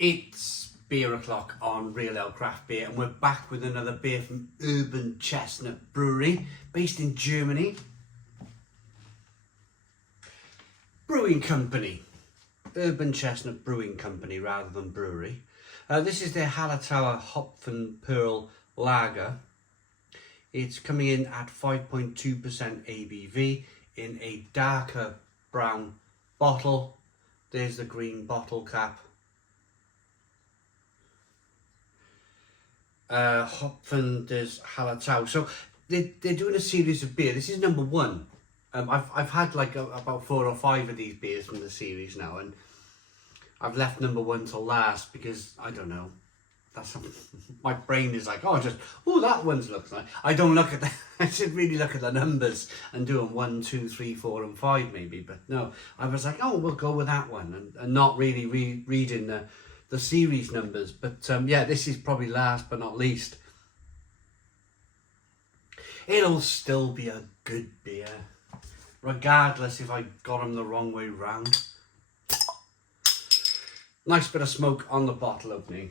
It's beer o'clock on Real Ale Craft Beer, and we're back with another beer from Urban Chestnut Brewery, based in Germany. Brewing Company. Urban Chestnut Brewing Company rather than brewery. This is their Hallertauer Hopfenperle lager. It's coming in at 5.2% ABV in a darker brown bottle. There's the green bottle cap. Hopfen, there's Hallertau. So they're doing a series of beer. This is number one. I've had like about 4 or 5 of these beers from the series now, and I've left number one till last because I don't know. That's my brain is like, that one looks nice. I don't look at that. I should really look at the numbers and do them 1, 2, 3, 4, and 5 maybe. But no, I was like, we'll go with that one, and not really reading the series numbers. But yeah, this is probably last but not least. It'll still be a good beer, regardless if I got them the wrong way round. Nice bit of smoke on the bottle opening.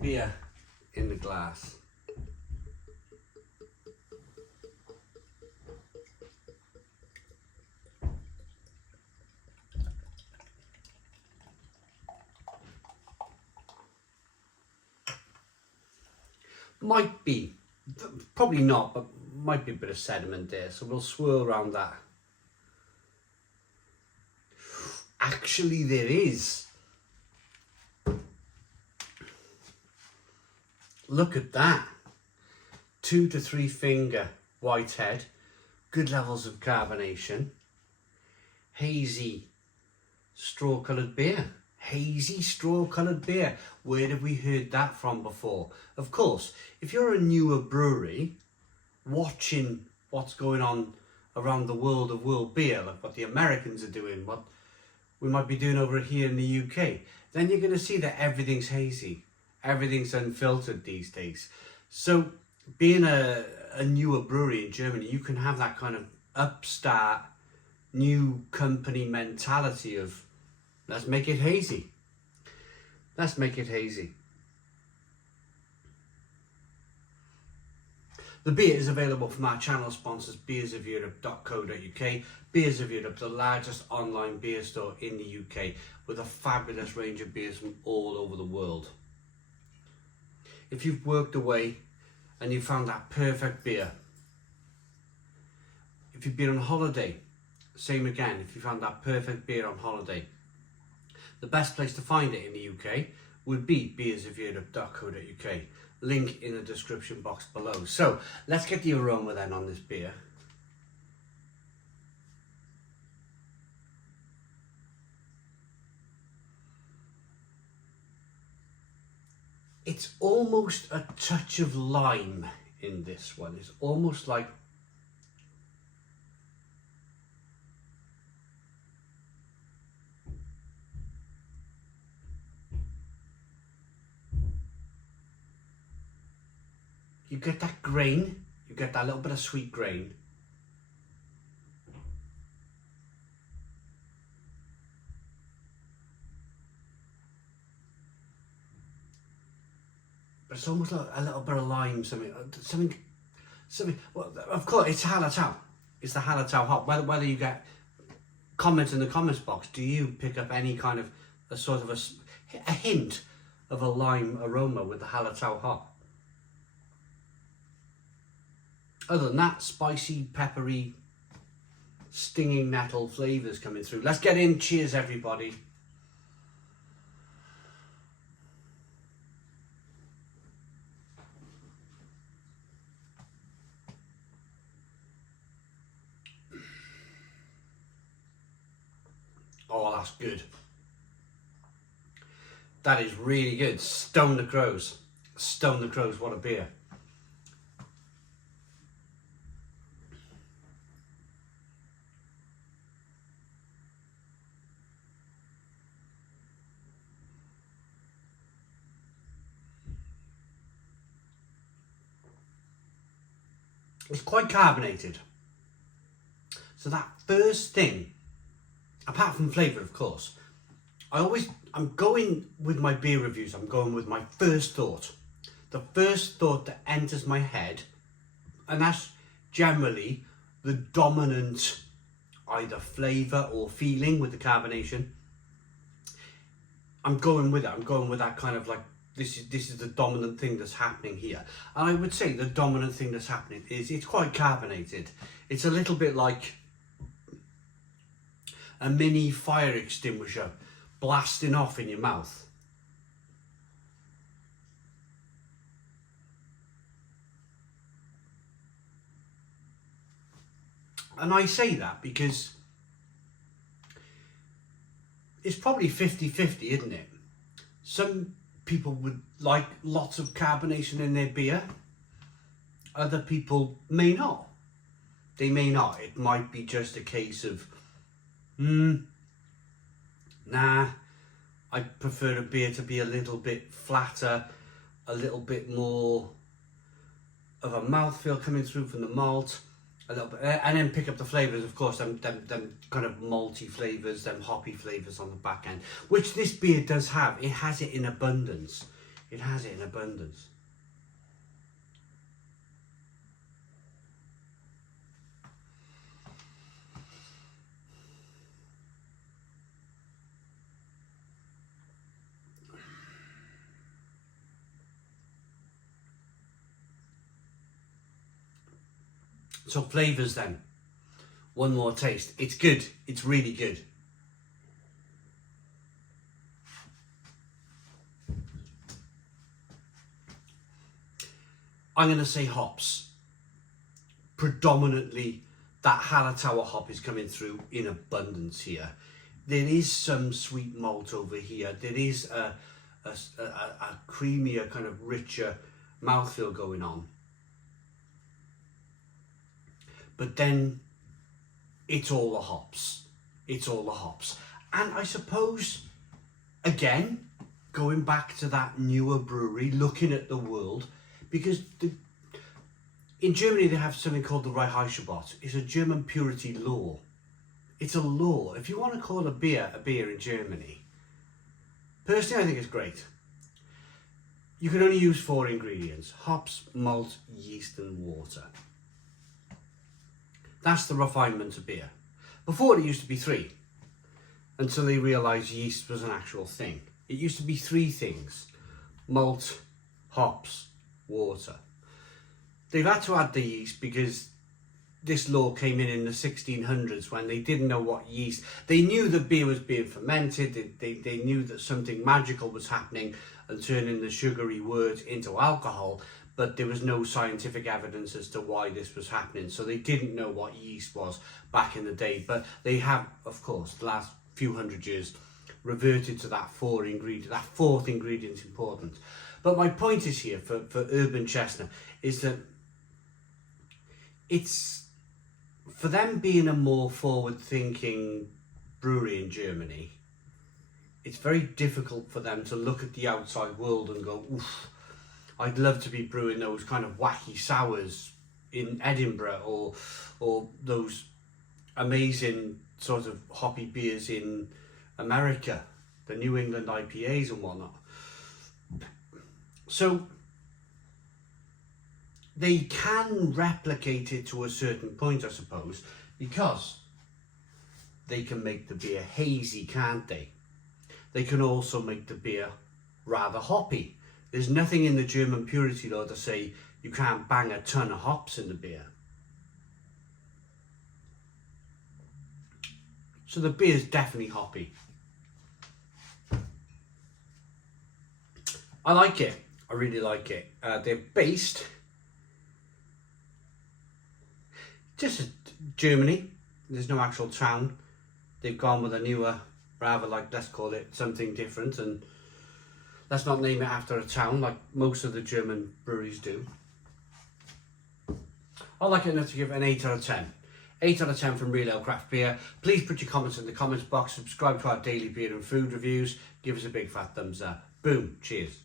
Beer in the glass. Might be, probably not, but might be a bit of sediment there, so we'll swirl around that. Actually, there is. Look at that. 2 to 3 finger white head, good levels of carbonation, hazy straw coloured beer. Hazy straw coloured beer. Where have we heard that from before? Of course, if you're a newer brewery watching what's going on around the world of world beer, like what the Americans are doing, what we might be doing over here in the UK, then you're going to see that everything's hazy. Everything's unfiltered these days. So being a newer brewery in Germany, you can have that kind of upstart new company mentality of, let's make it hazy. Let's make it hazy. The beer is available from our channel sponsors, beersofeurope.co.uk. Beers of Europe, the largest online beer store in the UK, with a fabulous range of beers from all over the world. If you've worked away and you found that perfect beer, if you've been on holiday, same again, if you found that perfect beer on holiday, the best place to find it in the UK would be beersofeurope.co.uk. Link in the description box below. So let's get the aroma then on this beer. It's almost a touch of lime in this one. It's almost like you get that grain, you get that little bit of sweet grain. But it's almost like a little bit of lime, something. Well, of course, it's Hallertau. It's the Hallertau hop. Whether you get comments in the comments box, do you pick up any kind of a hint of a lime aroma with the Hallertau hop? Other than that, spicy, peppery, stinging nettle flavours coming through. Let's get in. Cheers, everybody. Oh, that's good. That is really good. Stone the Crows. Stone the Crows, what a beer. It's quite carbonated. So that first thing, apart from flavour of course, I'm going with my beer reviews, I'm going with my first thought. The first thought that enters my head, and that's generally the dominant either flavour or feeling with the carbonation. I'm going with it. I'm going with that kind of like, this is the dominant thing that's happening here. And I would say the dominant thing that's happening is it's quite carbonated. It's a little bit like a mini fire extinguisher blasting off in your mouth. And I say that because it's probably 50-50, isn't it? Some people would like lots of carbonation in their beer. Other people may not. They may not. It might be just a case of, nah, I prefer a beer to be a little bit flatter, a little bit more of a mouthfeel coming through from the malt. A little bit, and then pick up the flavours, of course, them kind of malty flavours, them hoppy flavours on the back end, which this beer does have. It has it in abundance. It has it in abundance. So flavours then. One more taste. It's good. It's really good. I'm going to say hops. Predominantly that Hallertauer hop is coming through in abundance here. There is some sweet malt over here. There is a creamier, kind of richer mouthfeel going on. But then it's all the hops. It's all the hops. And I suppose, again, going back to that newer brewery, looking at the world, because in Germany they have something called the Reinheitsgebot. It's a German purity law. It's a law. If you want to call a beer in Germany, personally I think it's great. You can only use 4 ingredients: hops, malt, yeast and water. That's the refinement of beer. Before it used to be 3, until they realised yeast was an actual thing. It used to be 3 things: malt, hops, water. They've had to add the yeast because this law came in the 1600s when they didn't know what yeast. They knew that beer was being fermented. They knew that something magical was happening and turning the sugary words into alcohol. But there was no scientific evidence as to why this was happening. So they didn't know what yeast was back in the day. But they have, of course, the last few hundred years, reverted to that 4 ingredient. That 4th ingredient is important. But my point is here for Urban Chestnut is that it's, for them being a more forward-thinking brewery in Germany, it's very difficult for them to look at the outside world and go, oof, I'd love to be brewing those kind of wacky sours in Edinburgh, or those amazing sort of hoppy beers in America, the New England IPAs and whatnot. So they can replicate it to a certain point, I suppose, because they can make the beer hazy, can't they? They can also make the beer rather hoppy. There's nothing in the German purity law to say you can't bang a ton of hops in the beer. So the beer's definitely hoppy. I like it. I really like it. They're based just Germany. There's no actual town. They've gone with a newer, rather like, let's call it something different, and let's not name it after a town like most of the German breweries do. I like it enough to give it an 8 out of 10. 8 out of 10 from Real Ale Craft Beer. Please put your comments in the comments box. Subscribe to our daily beer and food reviews. Give us a big fat thumbs up. Boom. Cheers.